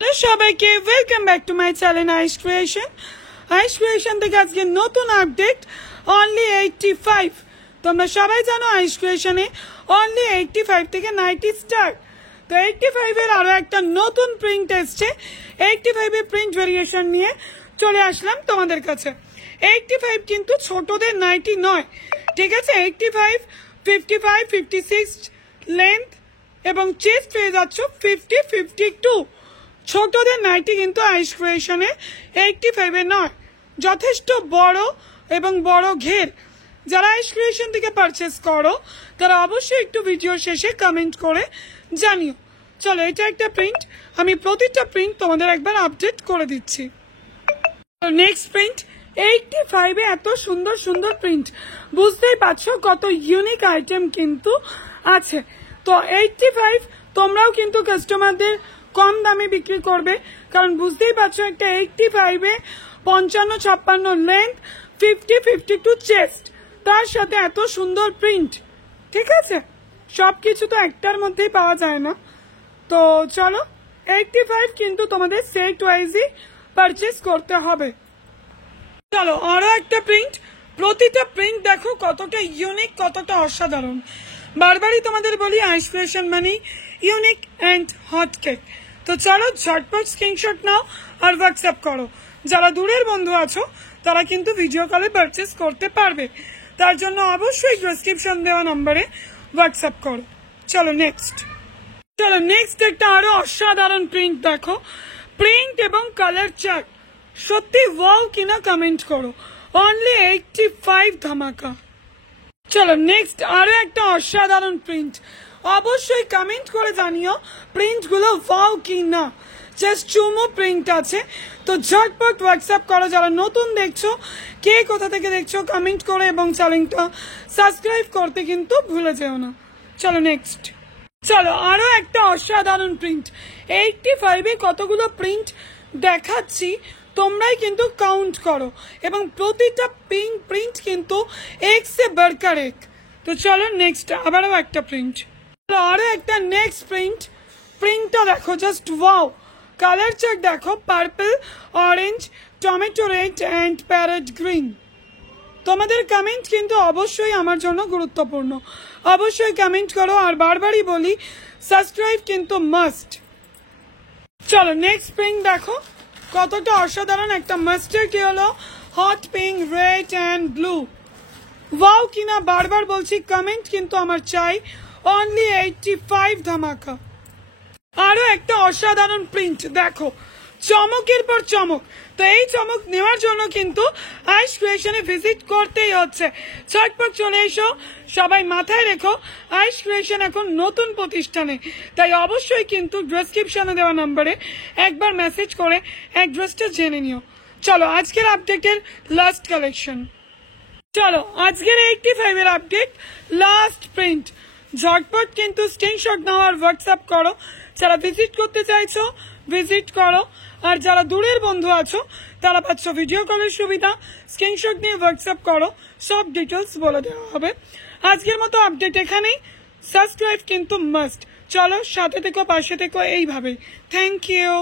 Hello সবাইকে, welcome back to my channel ice creation থেকে আজকে নতুন আপডেট অনলি 85। তোমরা সবাই জানো আইস ক্রিয়েশনে অনলি 85 থেকে 90 স্টার্ট। তো 85 এর আরো একটা নতুন প্রিন্ট এসছে। 85 এর প্রিন্ট ভেরিয়েশন নিয়ে চলে আসলাম তোমাদের কাছে। 85 কিন্তু ছোটদের 90 নয়, ঠিক আছে। 85, 55, 56 লেন্থ এবং চেস্ট পেয়ে যাচ্ছ 50, 52। ছোটদের নাইটি কিন্তু আইস ক্রিয়েশনে 85 নয়, যথেষ্ট বড় এবং বড় ঘের। যারা আইস ক্রিয়েশন থেকে পারচেস করো তারা অবশ্যই একটু ভিডিও শেষে কমেন্ট করে জানিও। চলো, এটা একটা প্রিন্ট, আমি প্রতিটা প্রিন্ট তোমাদের একবার আপডেট করে দিচ্ছি। নেক্সট প্রিন্ট 85 এত সুন্দর সুন্দর প্রিন্ট, বুঝতেই পারছো কত ইউনিক আইটেম কিন্তু আছে। তো 85 তোমরাও কিন্তু কাস্টমারদের কম দামে বিক্রি করবে, কারণ বুঝতেই পারছো একটা 85-এ 55-56 লেন্থ, 50, 52 চেস্ট, তার সাথে এত সুন্দর প্রিন্ট, ঠিক আছে। সবকিছু তো একটার মধ্যেই পাওয়া যায় না। তো চলো, 85 কিন্তু তোমাদের সেট ওয়াইজই পারচেস করতে হবে। চলো, আরো একটা প্রিন্ট। প্রতিটা প্রিন্ট দেখো কতটা ইউনিক, কতটা অসাধারণ। বারবারই তোমাদের বলি আইস ক্রিয়েশন মানে ইউনিক অ্যান্ড হট কেক। তো চলো, ঝটপট স্ক্রিনশট নাও আর হোয়াটসঅ্যাপ করো। যারা দূরের বন্ধু আছো তারা কিন্তু ভিডিও কলে পারচেস করতে পারবে, তার জন্য অবশ্যই ডেসক্রিপশন দেওয়া নম্বরে হোয়াটসঅ্যাপ করো। চলো নেক্সট একটা আরো অসাধারণ প্রিন্ট দেখো। প্রিন্ট এবং কালার চার্ট সত্যি ওয়াও কিনা কমেন্ট করো। অনলি 85 ধামাকা। চলো নেক্সট আরো একটা অসাধারণ প্রিন্ট, অবশ্যই কমেন্ট করে জানিও প্রিন্ট গুলো ওয়াও কি না। জাস্ট চুমো প্রিন্ট আছে। তো ঝটপট হোয়াটসঅ্যাপ করো। যারা নতুন দেখছো, কে কোথা থেকে দেখছো কমেন্ট করে, এবং চ্যানেলটা সাবস্ক্রাইব করতে কিন্তু ভুলে যেও না। চলো আরো একটা অসাধারণ প্রিন্ট। 85-এ কতগুলো প্রিন্ট দেখাচ্ছি, তোমরাই কিন্তু কাউন্ট করো, এবং প্রতিটা প্রিন্ট কিন্তু এক সে বাড়কার এক। তো চলো নেক্সট আবারও একটা প্রিন্ট। আরো একটা নেক্সট প্রিন্টটা দেখো, জাস্ট ওয়াও। কালার চার্ট দেখো, purple, orange, tomato red and parrot green. তোমাদের কমেন্ট কিন্তু অবশ্যই আমার জন্য গুরুত্বপূর্ণ। অবশ্যই কমেন্ট করো, আর বারবারই বলি সাবস্ক্রাইব কিন্তু মাস্ট। চলো নেক্সট প্রিন্ট দেখো, কতটা অসাধারণ। একটা mustard yellow, hot pink, red and blue. Wow কিনা বারবার বলছি, কমেন্ট কিন্তু আমার চাই। অনলি 85 ধামাকা। আরো একটা অসাধারণ প্রিন্ট দেখো, চমকের পর চমক। তো এই চমক নেওয়ার জন্য কিন্তু আইস ক্রিয়েশনে ভিজিট করতেই হচ্ছে। ঝটপট চলে এসো। সবাই মাথায় রেখো, আইস ক্রিয়েশন এখন নতুন প্রতিষ্ঠানে, তাই অবশ্যই কিন্তু ডেসক্রিপশনে দেওয়া নম্বরে একবার মেসেজ করে অ্যাড্রেসটা জেনে নিও। চলো আজকের আপডেটের লাস্ট কালেকশন। চলো আজকের 85 এর আপডেট লাস্ট প্রিন্ট। ঝটপট কিন্তু স্ক্রিনশট নাও আর হোয়াটসঅ্যাপ করো। যারা ভিজিট করতে চাইছো ভিজিট করো, আর যারা দূরের বন্ধু আছো তারা পাচ্ছ ভিডিও কলের সুবিধা। স্ক্রিনশট নিয়ে হোয়াটসঅ্যাপ করো, সব ডিটেলস বলে দেওয়া হবে। আজকের মতো আপডেট এখানেই। সাবস্ক্রাইব কিন্তু মাস্ট। চলো, সাথে থেকো, পাশে থেকো এইভাবেই। Thank you.